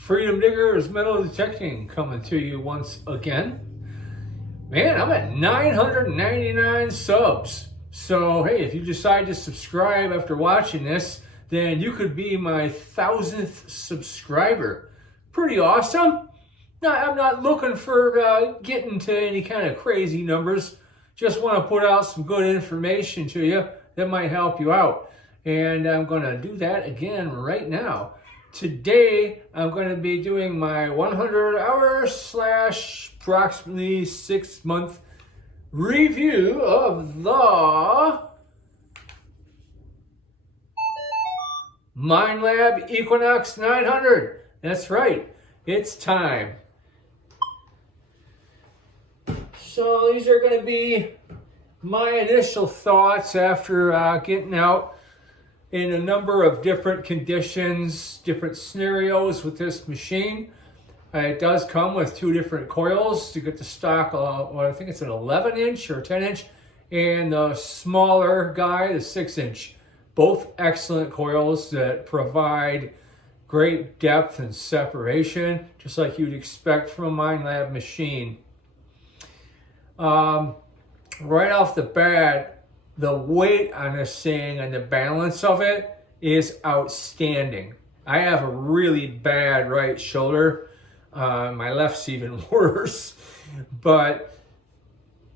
Freedom Diggers Metal Detecting coming to you once again. Man, I'm at 999 subs. So, hey, if you decide to subscribe after watching this, then you could be my 1000th subscriber. Pretty awesome. I'm not looking for getting to any kind of crazy numbers. Just want to put out some good information to you that might help you out. And I'm going to do that again right now. Today, I'm going to be doing my 100-hour / approximately 6-month review of the Minelab Equinox 900. That's right, it's time. So these are going to be my initial thoughts after getting out in a number of different conditions, different scenarios with this machine. It does come with 2 different coils to get the stock, I think it's an 11-inch or 10-inch, and the smaller guy, the 6-inch. Both excellent coils that provide great depth and separation, just like you'd expect from a Minelab machine. Right off the bat, the weight on this thing and the balance of it is outstanding. I have a really bad right shoulder. My left's even worse. But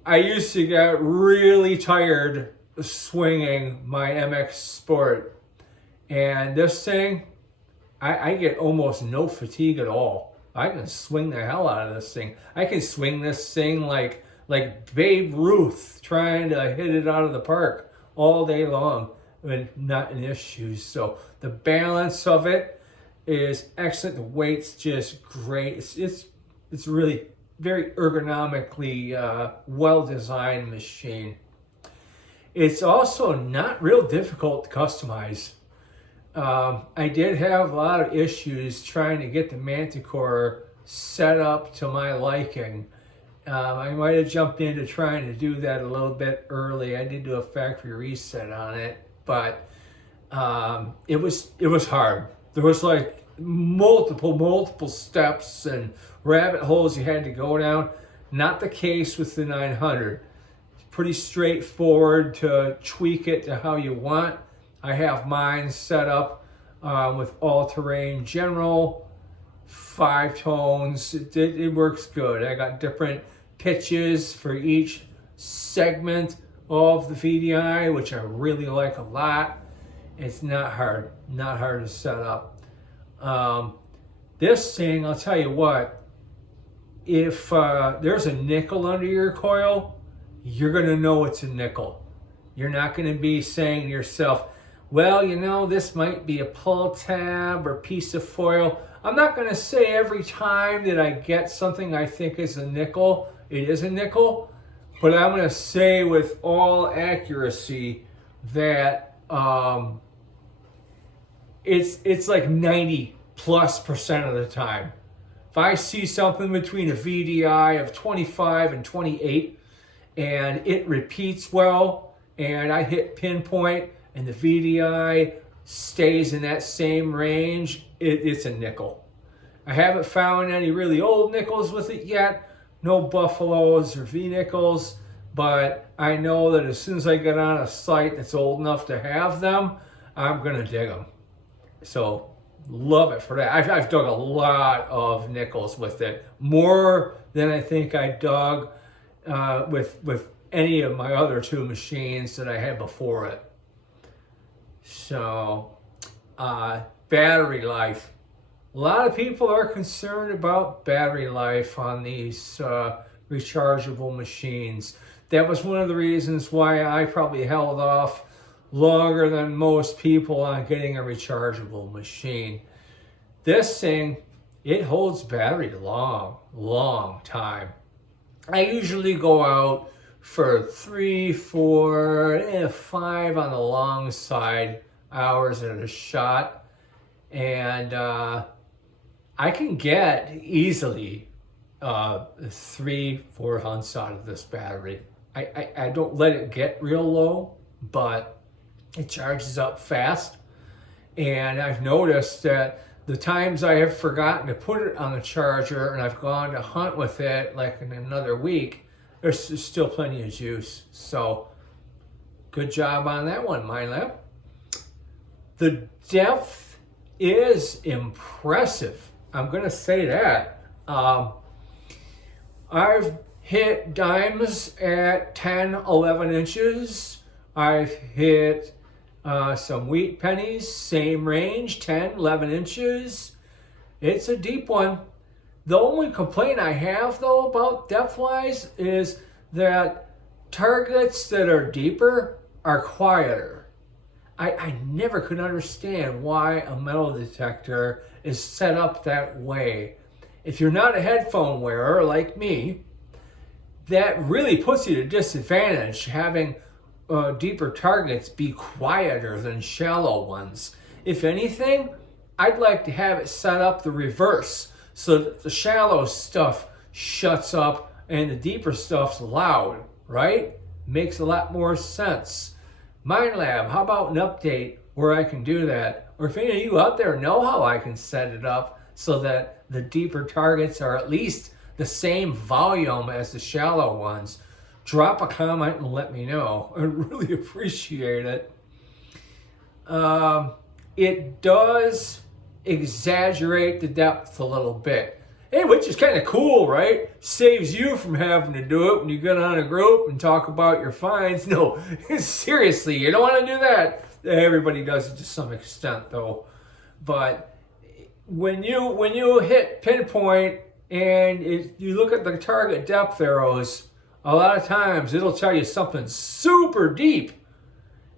I used to get really tired swinging my MX Sport. And this thing, I get almost no fatigue at all. I can swing the hell out of this thing. I can swing this thing like Babe Ruth trying to hit it out of the park all day long and not an issue. So the balance of it is excellent. The weight's just great. It's really very ergonomically well-designed machine. It's also not real difficult to customize. I did have a lot of issues trying to get the Manticore set up to my liking. I might have jumped into trying to do that a little bit early. I did do a factory reset on it, but it was hard. There was like multiple steps and rabbit holes you had to go down. Not the case with the 900. It's pretty straightforward to tweak it to how you want. I have mine set up with all-terrain general, 5 tones. It works good. I got different pitches for each segment of the VDI, which I really like a lot. It's not hard to set up. This thing, I'll tell you what, if there's a nickel under your coil, you're gonna know it's a nickel. You're not gonna be saying to yourself, well, you know, this might be a pull tab or piece of foil. I'm not gonna say every time that I get something I think is a nickel, it is a nickel, but I'm going to say with all accuracy that it's like 90+% of the time. If I see something between a VDI of 25 and 28 and it repeats well and I hit pinpoint and the VDI stays in that same range, it's a nickel. I haven't found any really old nickels with it yet. No Buffaloes or V-nickels, but I know that as soon as I get on a site that's old enough to have them, I'm going to dig them. So, love it for that. I've dug a lot of nickels with it. More than I think I dug with any of my other 2 machines that I had before it. So, battery life. A lot of people are concerned about battery life on these rechargeable machines. That was one of the reasons why I probably held off longer than most people on getting a rechargeable machine. This thing, it holds battery long time. I usually go out for 3, 4, 5 on the long side hours at a shot. And I can get easily 3-4 hunts out of this battery. I don't let it get real low, but it charges up fast. And I've noticed that The times I have forgotten to put it on the charger and I've gone to hunt with it like in another week, there's still plenty of juice. So good job on that one, Minelab. The depth is impressive. I'm going to say that. I've hit dimes at 10, 11 inches. I've hit some wheat pennies, same range, 10, 11 inches. It's a deep one. The only complaint I have, though, about depth-wise is that targets that are deeper are quieter. I never could understand why a metal detector is set up that way. If you're not a headphone wearer like me, that really puts you at a disadvantage, having deeper targets be quieter than shallow ones. If anything, I'd like to have it set up the reverse so that the shallow stuff shuts up and the deeper stuff's loud, right? Makes a lot more sense. Minelab, how about an update where I can do that? Or if any of you out there know how I can set it up so that the deeper targets are at least the same volume as the shallow ones, drop a comment and let me know. I'd really appreciate it. It does exaggerate the depth a little bit. Hey, which is kind of cool, right? Saves you from having to do it when you get on a group and talk about your finds. No, seriously, you don't want to do that. Everybody does it to some extent, though. But when you hit pinpoint and you look at the target depth arrows, a lot of times it'll tell you something super deep,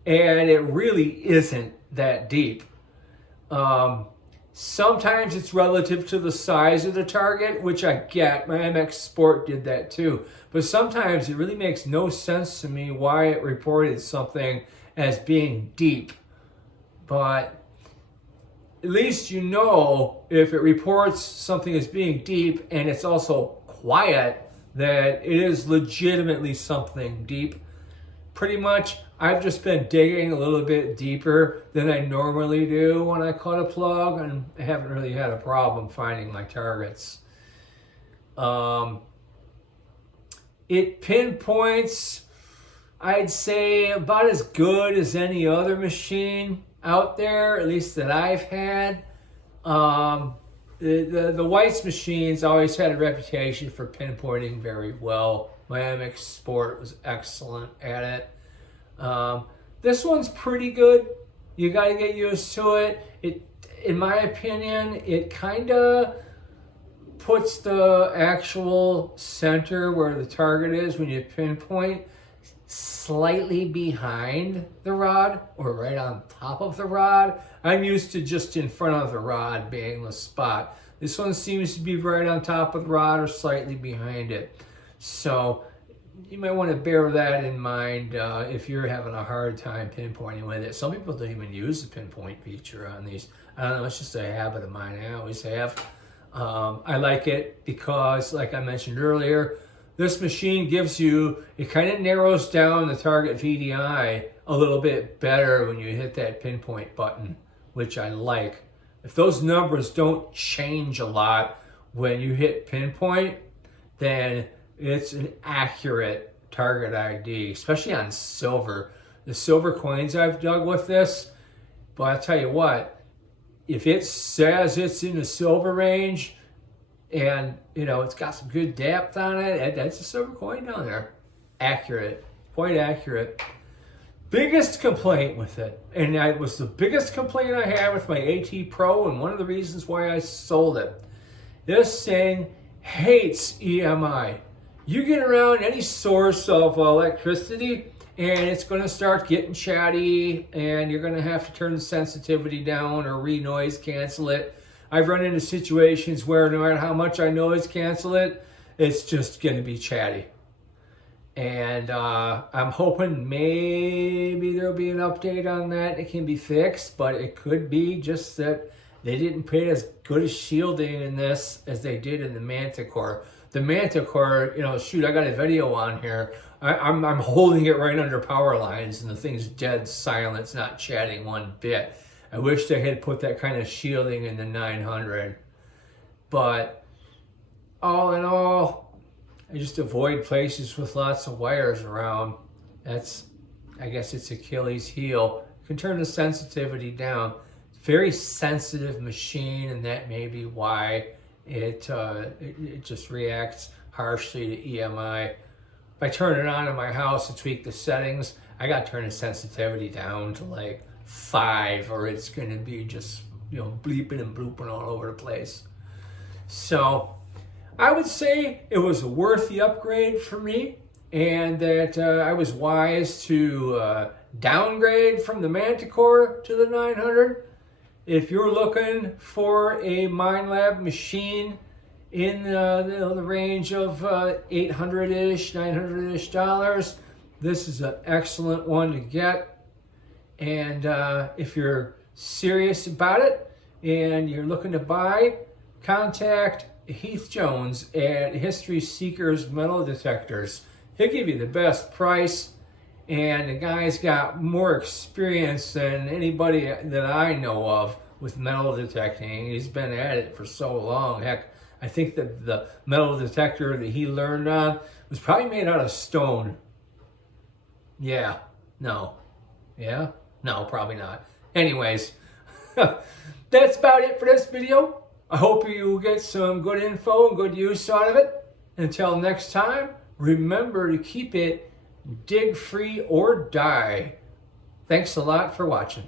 and it really isn't that deep. Sometimes it's relative to the size of the target, which I get. My MX Sport did that too. But sometimes it really makes no sense to me why it reported something as being deep. But at least you know if it reports something as being deep and it's also quiet, that it is legitimately something deep. Pretty much, I've just been digging a little bit deeper than I normally do when I cut a plug, and I haven't really had a problem finding my targets. It pinpoints, I'd say, about as good as any other machine out there, at least that I've had. The White's machines always had a reputation for pinpointing very well. My MX Sport was excellent at it. This one's pretty good. You got to get used to it. In my opinion, it kind of puts the actual center where the target is when you pinpoint slightly behind the rod or right on top of the rod. I'm used to just in front of the rod being the spot. This one seems to be right on top of the rod or slightly behind it. So you might want to bear that in mind if you're having a hard time pinpointing with it. Some people don't even use the pinpoint feature on these. I don't know, it's just a habit of mine. I always have. I like it because, like I mentioned earlier, this machine gives you, it kind of narrows down the target VDI a little bit better when you hit that pinpoint button, which I like. If those numbers don't change a lot when you hit pinpoint, then it's an accurate target ID, especially on silver. The silver coins I've dug with this, but I'll tell you what, if it says it's in the silver range and it's got some good depth on it, that's a silver coin down there. Accurate, quite accurate. Biggest complaint with it, and that was the biggest complaint I had with my AT Pro, and one of the reasons why I sold it. This thing hates EMI. You get around any source of electricity and it's going to start getting chatty, and you're going to have to turn the sensitivity down or re-noise cancel it. I've run into situations where no matter how much I noise cancel it, it's just going to be chatty. And I'm hoping maybe there'll be an update on that. It can be fixed, but it could be just that they didn't put as good a shielding in this as they did in the Manticore. The Manticore, shoot, I got a video on here. I'm holding it right under power lines, and the thing's dead silent. It's not chatting one bit. I wish they had put that kind of shielding in the 900. But all in all, I just avoid places with lots of wires around. That's, I guess it's Achilles' heel. You can turn the sensitivity down. Very sensitive machine, and that may be why it just reacts harshly to EMI. If I turn it on in my house and tweak the settings, I got to turn the sensitivity down to like 5, or it's going to be just, you know, bleeping and blooping all over the place. So I would say it was a worthy upgrade for me, and that I was wise to downgrade from the Manticore to the 900. If you're looking for a Minelab machine in the range of $800-ish, $900-ish dollars, this is an excellent one to get. And if you're serious about it and you're looking to buy, contact Heath Jones at History Seekers Metal Detectors. He'll give you the best price, and the guy's got more experience than anybody that I know of with metal detecting. He's been at it for so long. Heck, I think that the metal detector that he learned on was probably made out of stone. Yeah, no. Yeah? No, probably not. Anyways, that's about it for this video. I hope you get some good info and good use out of it. Until next time, remember to keep it dig free or die. Thanks a lot for watching.